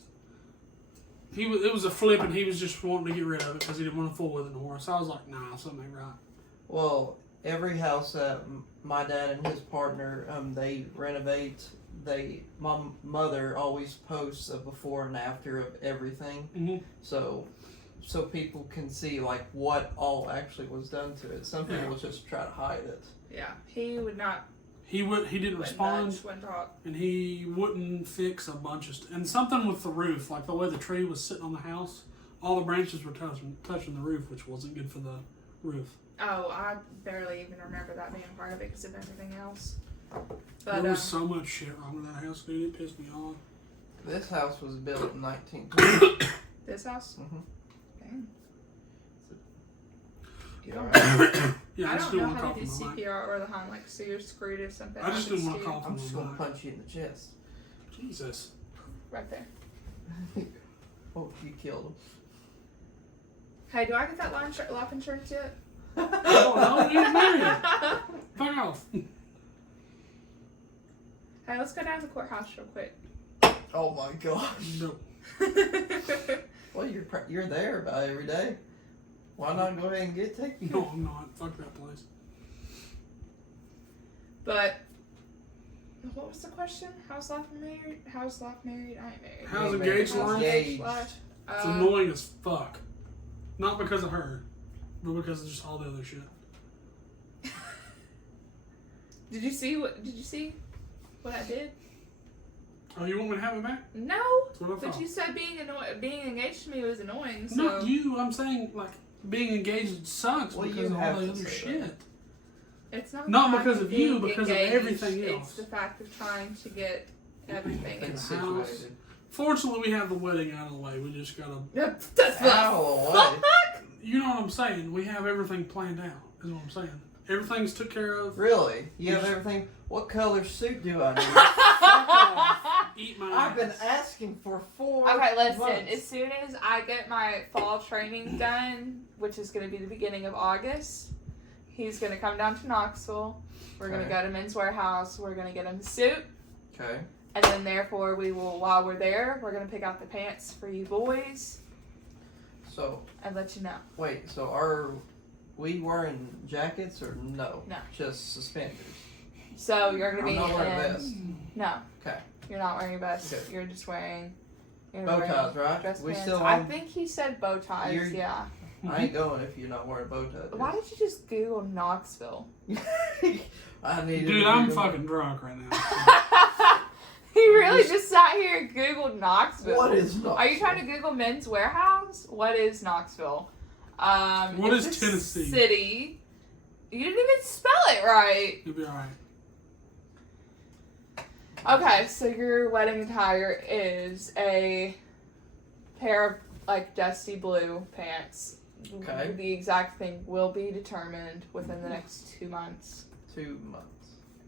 It was a flip, and he was just wanting to get rid of it because he didn't want to fool with it no more. So I was like, nah, something ain't right. well, every house that my dad and his partner they renovate, my mother always posts a before and after of everything, Mm-hmm. so people can see like what all actually was done to it. Some people just try to hide it. yeah, he would not. He didn't respond, Wouldn't talk. and he wouldn't fix a bunch of and something with the roof, like the way the tree was sitting on the house. All the branches were touching the roof, which wasn't good for the roof. Oh, I barely even remember that being part of it because of everything else. But There was so much shit wrong with that house, dude. It pissed me off. This house was built in 1920. this house. Mhm. Dang. You All don't. right. Yeah, I just don't didn't know want to how call to do from my mic. CPR or the Heimlich, so you're screwed if something I just happens didn't want to you. call I'm from just my gonna mic. punch you in the chest. Jesus. Right there. Oh, you killed him. Hey, do I get that life insurance yet? Oh, no, you married. Fuck off. Hey, let's go down to the courthouse real quick. Oh my gosh. No. Well, you're there about every day. Why not go ahead and take you? No, I'm not. Fuck that place. But what was the question? How's life married? How's life married? I ain't married. How's Hey, engaged man, life? engaged. life? It's annoying as fuck. Not because of her, but because of just all the other shit. Did you see what I did? Oh, you want me to have it back? No. That's what I But thought. you said being engaged to me was annoying. So Not you. I'm saying, like, being engaged sucks Well, because you of all have the to other say shit. that. it's not Not the fact because of you, being because of engaged, everything It's else. the fact of trying to get everything in It's the house. situated. Fortunately, we have the wedding out of the way. We just gotta. That's the Ow, what? You know what I'm saying? We have everything planned out. Is what I'm saying. Everything's took care of. Really? You have everything? What color suit do I need? Eat my I've been ass. asking for 4 Okay, listen. months. As soon as I get my fall training done, which is going to be the beginning of August, he's going to come down to Knoxville. We're going to Okay. go to Men's Warehouse. We're going to get him a suit. Okay. And then, therefore, we will, while we're there, we're going to pick out the pants for you boys So, and let you know. wait, so are we wearing jackets or no? No. Just suspenders. So, you're going to I'm be not wearing a in. vest. No. Okay. You're not wearing a vest. Okay. You're just wearing. You're Bow wearing ties, right? Dress We pants. still I on- think he said bow ties, You're- yeah. I ain't going if you're not wearing a bow tie. Why did you just Google Knoxville? I need Dude, I'm fucking drunk right now. He really just sat here and Googled Knoxville. What is Knoxville? Are you trying to Google Men's Warehouse? What is Knoxville? What it's is a Tennessee? City. You didn't even spell it right. You'll be alright. Okay, so your wedding attire is a pair of like dusty blue pants. Okay. The exact thing will be determined within the next 2 months. 2 months.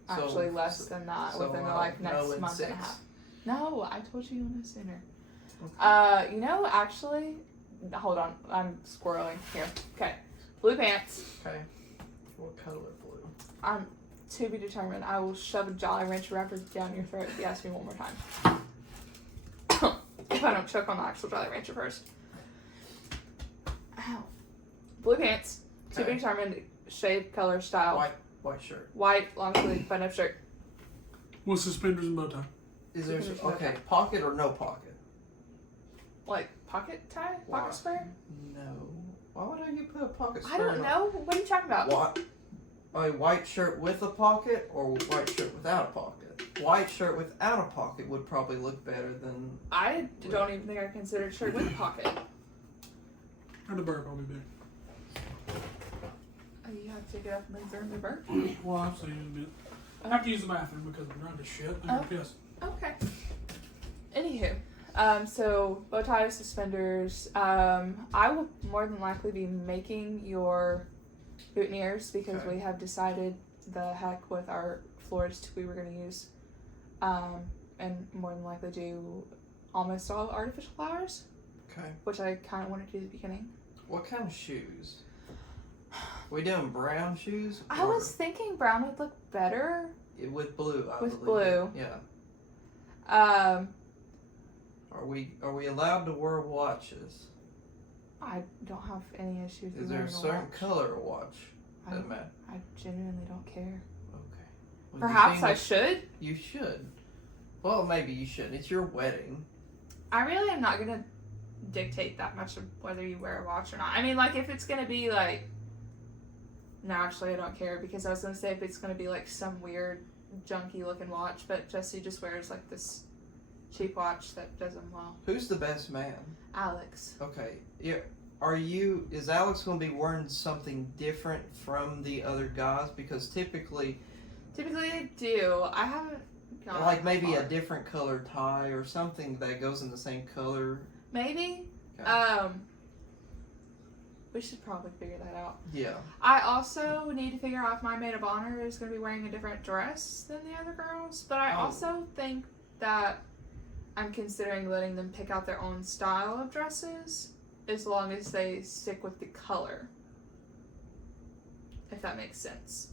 Actually, less than that. so within the I'll like next know in month and a 6. half. No, I told you no sooner. Okay. You know, actually, hold on. I'm squirreling here. Okay. Blue pants. Okay. What color blue? To be determined. I will shove a Jolly Rancher wrapper down your throat if you ask me one more time. If I don't choke on the actual Jolly Rancher first. Ow. Blue pants. To be Okay. determined. Shade, color, style. White shirt. White, long sleeve, button up shirt. With suspenders and bow tie. Is there There's okay? Pocket or no pocket? Like pocket tie? Why? Pocket square? No. Why would you put a pocket I square? don't know. What are you talking about? What? A white shirt with a pocket or white shirt without a pocket? White shirt without a pocket would probably look better than. I don't even think I consider shirt with a pocket. And the burp, I'll be back. Oh, you have to take it up and then turn the burp? Well, I've seen it a bit. I have to use the bathroom because I'm drunk as shit. I have to piss. Okay. Anywho, so bow ties, suspenders. I will more than likely be making your boutonnieres because Okay. we have decided the heck with our florist we were going to use, and more than likely do almost all artificial flowers, Okay. which I kind of wanted to do at the beginning. What kind of shoes? We doing brown shoes? I was thinking brown would look better. with blue. I With believe. blue. Yeah. Are we allowed to wear watches? I don't have any issues with Is there a wearing certain watch. color of watch I, that matter? I genuinely don't care. Okay. Well, Perhaps you I think should. You should. Well, maybe you should. It's your wedding. I really am not gonna dictate that much of whether you wear a watch or not. I mean, like, if it's gonna be like, no, actually, I don't care because I was gonna say if it's gonna be like some weird, junky looking watch, but Jesse just wears like this cheap watch that does him well. Who's the best man? Alex. Okay. Yeah. Is Alex going to be wearing something different from the other guys? Because typically, I do. I haven't gone like maybe far. a different color tie or something that goes in the same color. Maybe. Okay. We should probably figure that out. Yeah. I also need to figure out if my maid of honor is going to be wearing a different dress than the other girls. But I Oh. also think that I'm considering letting them pick out their own style of dresses as long as they stick with the color. If that makes sense.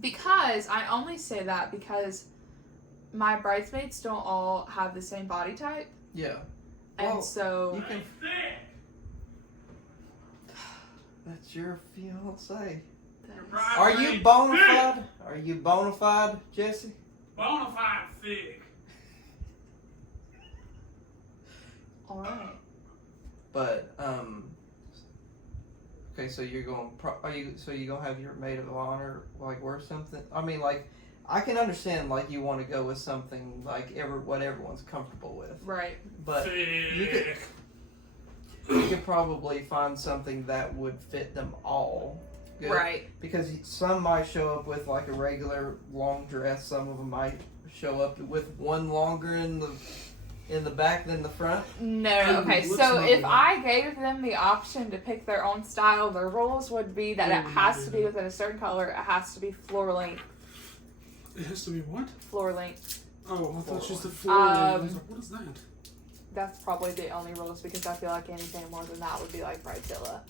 Because I only say that because my bridesmaids don't all have the same body type. Yeah. And Well, so... You can. That's your fiance. Are you bona fide? Are you bona fide, Jesse? Bona fide thick. Alright. But okay, so you're going. So you gonna have your maid of honor like wear something? I mean, like, I can understand like you want to go with something like what everyone's comfortable with, Right. but Thick. you could probably find something that would fit them all. Good. Right. Because some might show up with like a regular long dress. Some of them might show up with one longer in the back than the front. No, And okay, let's so not if do I gave them the option to pick their own style, the rules would be that it We has would to do be that. within a certain color, it has to be floor length. It has to be what? Floor length. Oh, I thought just the floor. I was like, what is that? That's probably the only rules because I feel like anything more than that would be like Bridezilla.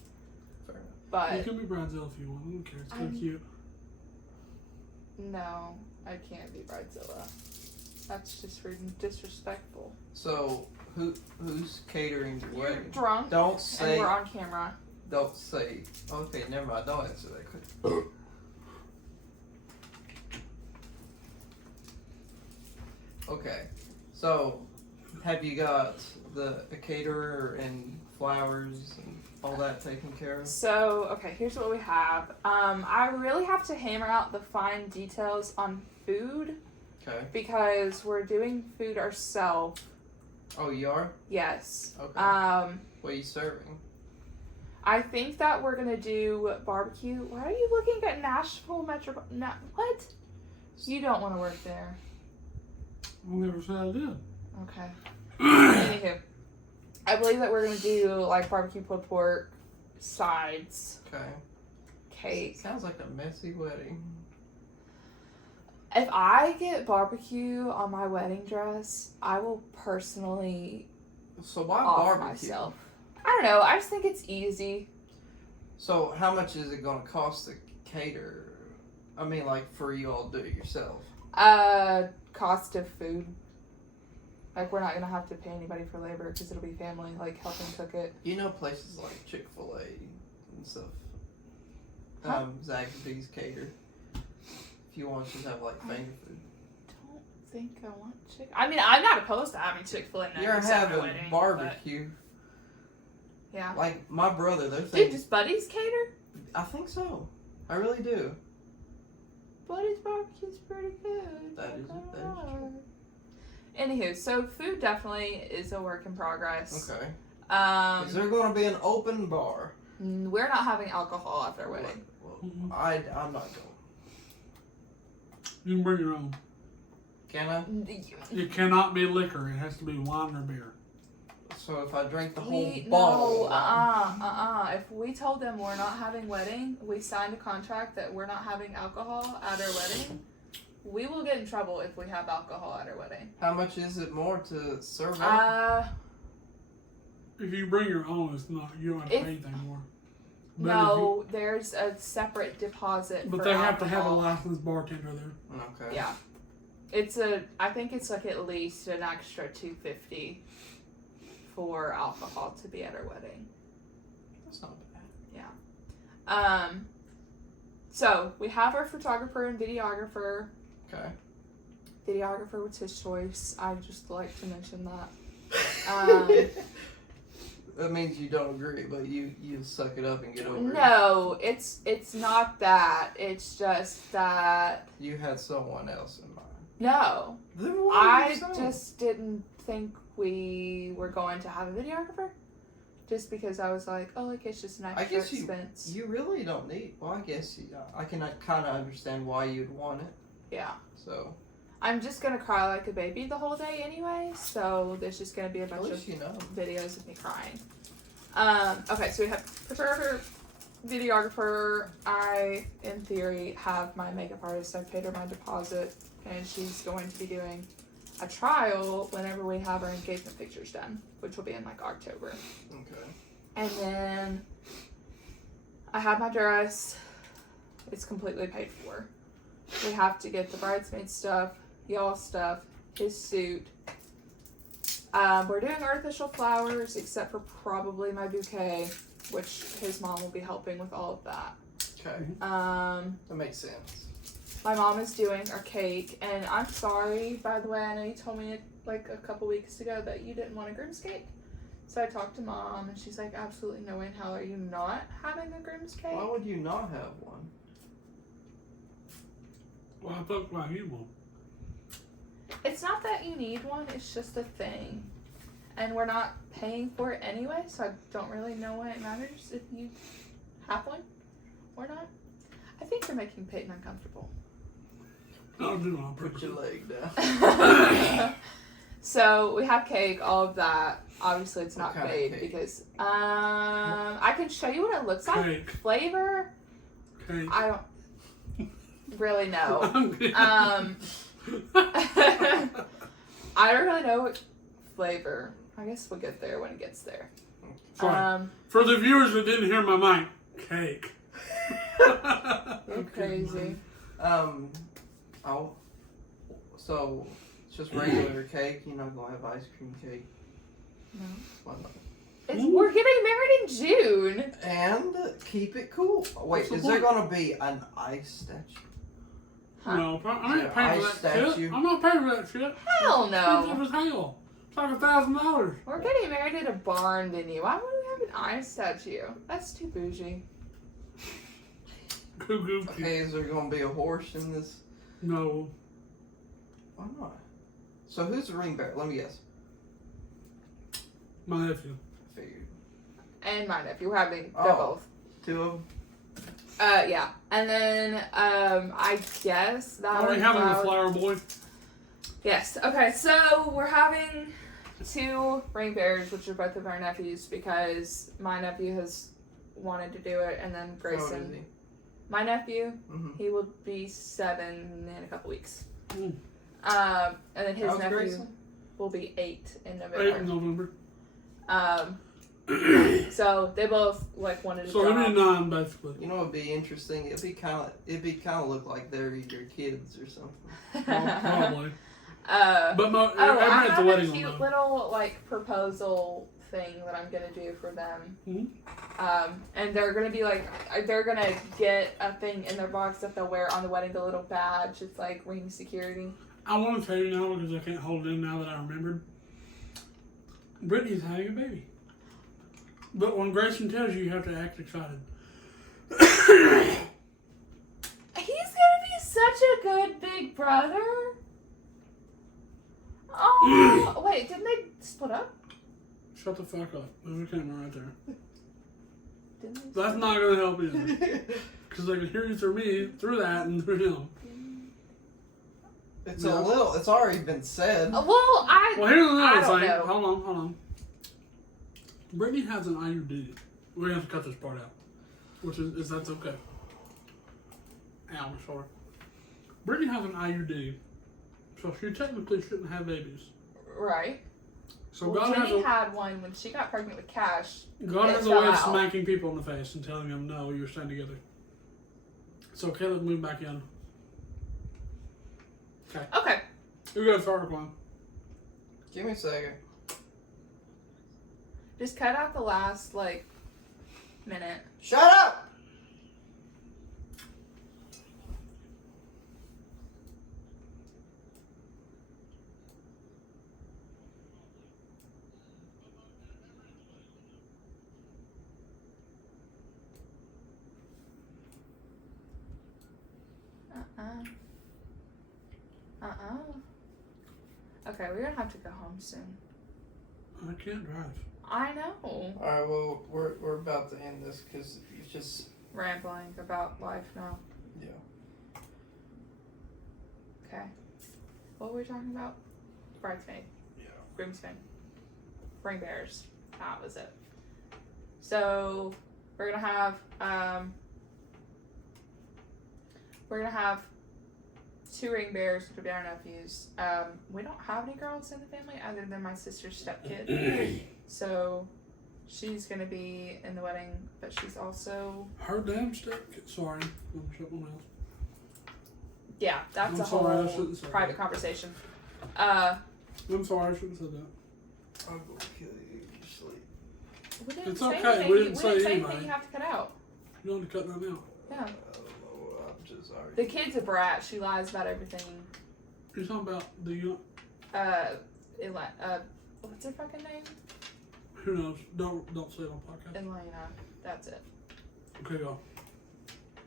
Fair enough. You But can be Bridezilla if you want. I don't care. It's kind I'm- of cute. no, I can't be Bridezilla. That's just freaking disrespectful. So who's catering the You're wedding? drunk Don't and say. we're on camera. Don't say. Okay, never mind. Don't answer that question. Okay, so have you got a caterer and flowers and all that taken care of? So, okay, here's what we have. I really have to hammer out the fine details on food Okay. because we're doing food ourselves. Oh, you are? Yes. Okay. What are you serving? I think that we're gonna do barbecue. Why are you looking at Nashville Metro? What? You don't want to work there. I never said I did. Okay. Anywho, I believe that we're gonna do like barbecue pulled pork, sides, Okay. cake. Sounds like a messy wedding. If I get barbecue on my wedding dress, I will personally So why off barbecue? myself. I don't know. I just think it's easy. So how much is it going to cost to cater? I mean, like, for you all to do it yourself. Cost of food. Like, we're not gonna have to pay anybody for labor because it'll be family, like, helping cook it. You know places like Chick-fil-A and stuff. Huh? Zaxby's cater. If you want to just have, like, finger food. Don't think I want chick. I mean, I'm not opposed to having Chick-fil-A. You're having barbecue. But, yeah. Like, my brother, they're Dude, thinking... does Buddy's cater? I think so. I really do. Buddy's barbecue's pretty good. That is true. Anywho, so food definitely is a work in progress. Okay. Is there going to be an open bar? We're not having alcohol at our wedding. Well, I'm not going. You can bring your own. Can I? It cannot be liquor. It has to be wine or beer. So if I drink the whole bottle... No, If we told them we're not having wedding, we signed a contract that we're not having alcohol at our wedding, we will get in trouble if we have alcohol at our wedding. How much is it more to serve out? If you bring your own, it's not. You don't have to pay anything more. But no, there's a separate deposit. But for they have alcohol. to have a licensed bartender there. Okay. Yeah, I think it's like at least an extra $250 for alcohol to be at our wedding. That's not bad. Yeah. So we have our photographer and videographer. Okay. Videographer was his choice. I just like to mention that. That means you don't agree, but you suck it up and get over it. No, it's not that. It's just that. You had someone else in mind. No, Then what I just didn't think we were going to have a videographer. Just because I was like, oh, like it's just an extra expense. You really don't need. Well, I guess I can kind of understand why you'd want it. Yeah. So. I'm just gonna cry like a baby the whole day anyway, so there's just gonna be a bunch of videos of me crying. Okay, so we have photographer, videographer. I, in theory, have my makeup artist. I paid her my deposit, and she's going to be doing a trial whenever we have our engagement pictures done, which will be in like October. Okay. And then I have my dress. It's completely paid for. We have to get the bridesmaid stuff, y'all stuff, his suit. We're doing artificial flowers, except for probably my bouquet, which his mom will be helping with all of that. Okay. That makes sense. My mom is doing our cake, and I'm sorry, by the way, I know you told me like a couple weeks ago that you didn't want a groom's cake. So I talked to mom, and she's like, absolutely no way in hell are you not having a groom's cake? Why would you not have one? Well, I thought about you one. It's not that you need one, it's just a thing. And we're not paying for it anyway, so I don't really know why it matters if you have one or not. I think you're making Peyton uncomfortable. I'll do it on Put purpose. your leg down. So we have cake, all of that. Obviously it's not What kind of paid cake? because I can show you what it looks like. Cake. Flavor, Cake. I don't really know. I don't really know what flavor. I guess we'll get there when it gets there. Sorry. For the viewers that didn't hear my mic, cake. You're crazy. So it's just regular cake. You're not gonna have ice cream cake. No. Why not? We're getting married in June. And keep it cool. Wait, is there gonna be an ice statue? Huh. No, I ain't paying for Ice that shit. statue? I'm not paying for that shit. Hell no. Expensive as hell. It's like $1,000. We're getting married at a barn venue. Why would we have an ice statue? That's too bougie. Goo. Okay, is there gonna be a horse in this? No. Why not? So who's the ring bearer? Let me guess. My nephew. Figured. And my nephew. We're having Oh. they're both. Two of them. Yeah. And then I guess that Are we would having a allow- flower boy? Yes. Okay, so we're having 2 ring bearers, which are both of our nephews, because my nephew has wanted to do it, and then How old Grayson. is he? My nephew, Mm-hmm. he will be 7 in a couple weeks. Mm. And then his How's nephew Grayson? will be 8 in 8 November. in November. So they both like wanted a So job. who did 9 basically? You know, it'd be interesting. It'd be kind of look like they're your kids or something. Well, probably. I But everyone at the have a wedding will cute know. little like proposal thing that I'm gonna do for them. Mhm. And they're gonna be like, they're gonna get a thing in their box that they'll wear on the wedding, the little badge. It's like ring security. I want to tell you now because I can't hold it in now that I remembered. Brittany's having a baby. But when Grayson tells you, you have to act excited. He's gonna be such a good big brother. Oh, wait, didn't they split up? Shut the fuck up. There's a camera right there. Didn't they That's not going to help either. Because I can hear you through me, through that, and through him. It's No. it's already been said. Well, Well, here's I another don't thing. know. Hold on. Brittany has an IUD. We're going to have to cut this part out. Which is that's okay. Ow, my shoulder. Brittany has an IUD. So she technically shouldn't have babies. Right. So Well, God has Jenny a had one when she got pregnant with Cash. God It has a fell way of out. smacking people in the face and telling them, no, you're staying together. So Caleb moved back in. Okay. We got a third one. Give me a second. Just cut out the last, like, minute. Shut up! Okay, we're gonna have to go home soon. I can't drive. I know. Alright, well, we're about to end this because it's just... Rambling about life now. Yeah. Okay. What were we talking about? Bridesmaid. Yeah. Groomsmen. Ring bearers. That was it. So we're gonna have 2 ring bearers, which will be our nephews. We don't have any girls in the family other than my sister's stepkid. So she's gonna be in the wedding, but she's also Her damn step. Sorry. I'm something else. yeah. That's I'm a sorry, I whole shouldn't say private that. conversation. I'm sorry, I shouldn't have said that. I'll go kill you in your sleep. We didn't It's say okay, anything. we didn't say anything anybody. you have to cut out. You don't have to cut that out. Yeah. I'm just sorry. The kid's a brat. She lies about everything. You're talking about the What's her fucking name? who knows? Don't say it on podcast. Elena. That's it. Okay, go.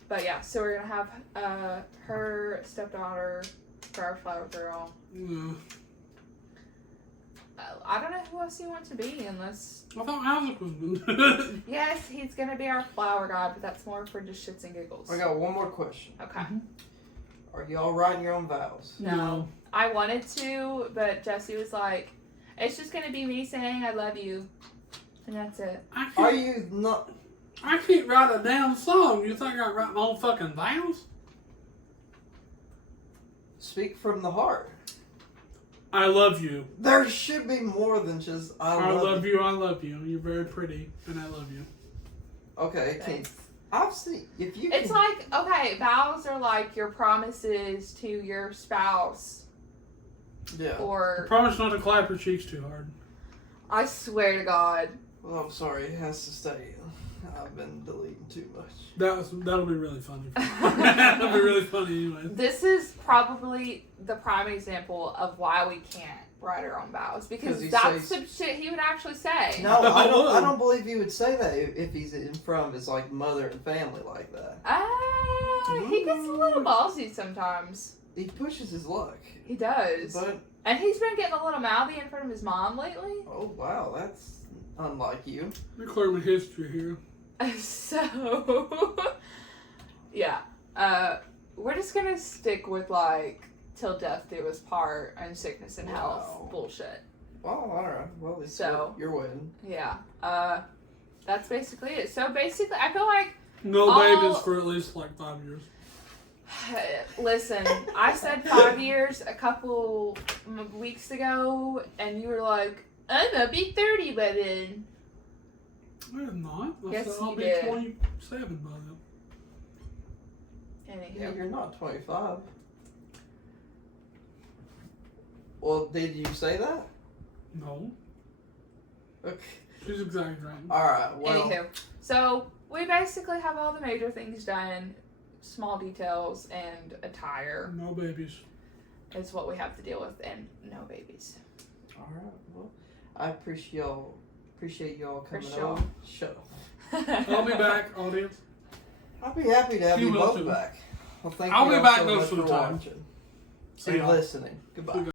But yeah, so we're gonna have her stepdaughter for our flower girl. Yeah. I don't know who else you want to be unless. I thought Isaac was. Yes, he's gonna be our flower god, but that's more for just shits and giggles. I got one more question. Okay. Are y'all writing your own vows? No. I wanted to, but Jesse was like, "It's just gonna be me saying I love you, and that's it." Are you not... I can't write a damn song. You think I can write my own fucking vows? Speak from the heart. I love you. There should be more than just I love you. I love you. You're very pretty, and I love you. Okay, can Thanks. I've seen if you. It's can, like, okay, vows are like your promises to your spouse, yeah. or Promise not to clap your cheeks too hard. I swear to God. Well, I'm sorry, it has to stay. I've been deleting too much. That'll be really funny. That'll be really funny anyway. This is probably the prime example of why we can't write our own vows, because 'Cause he that's says- some shit he would actually say. No, I don't believe he would say that if he's in front of his like mother and family like that. He gets a little ballsy sometimes. He pushes his luck. He does. But And he's been getting a little mouthy in front of his mom lately. oh wow, that's unlike you. You're clearing my history here. So, yeah. We're just gonna stick with like till death do us part and sickness and health Wow. bullshit. Well, all right. Well, at least So- you're wedding. Yeah. That's basically it. So basically, I feel like No All- babies for at least like 5 years. listen, I said 5 years a couple weeks ago, and you were like, I'm gonna be 30 by then. I did not. I Yes, said I'll you be did. 27 by then. Yeah, Anywho. you're not 25. Well, did you say that? No. Okay. She's exaggerating. Alright, well. Anywho, so we basically have all the major things done. Small details and attire No babies. is what we have to deal with, and no babies. Alright, well. I appreciate y'all coming For sure. over. Sure. I'll be back, audience. I'll be happy to have You you will both too. back. Well, thank I'll you be all back so most much of the for time. watching See and y'all. listening. Goodbye.